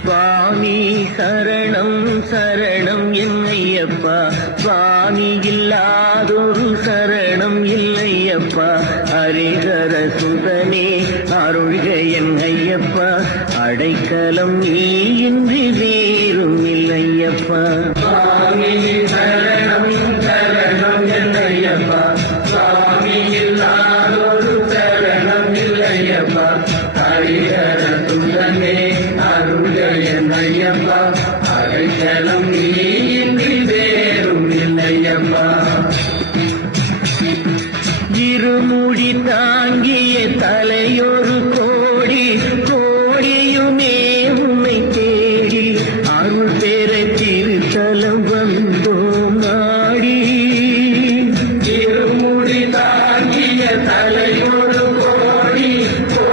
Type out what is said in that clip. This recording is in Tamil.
சுவாமி சரணம் சரணம் என்னையப்பா, சுவாமி இல்லாதொரு சரணம் இல்லையப்பா. ஹரிஹர சுதனே அருள்க என் ஐயப்பா, அடைக்கலம் நீ இன்றி வேறும் இல்லையப்பா. சுவாமி சரணம் சரணம் என்னையப்பா, சுவாமி இல்லாதொரு சரணம் இல்லையப்பா. ஹரிஹர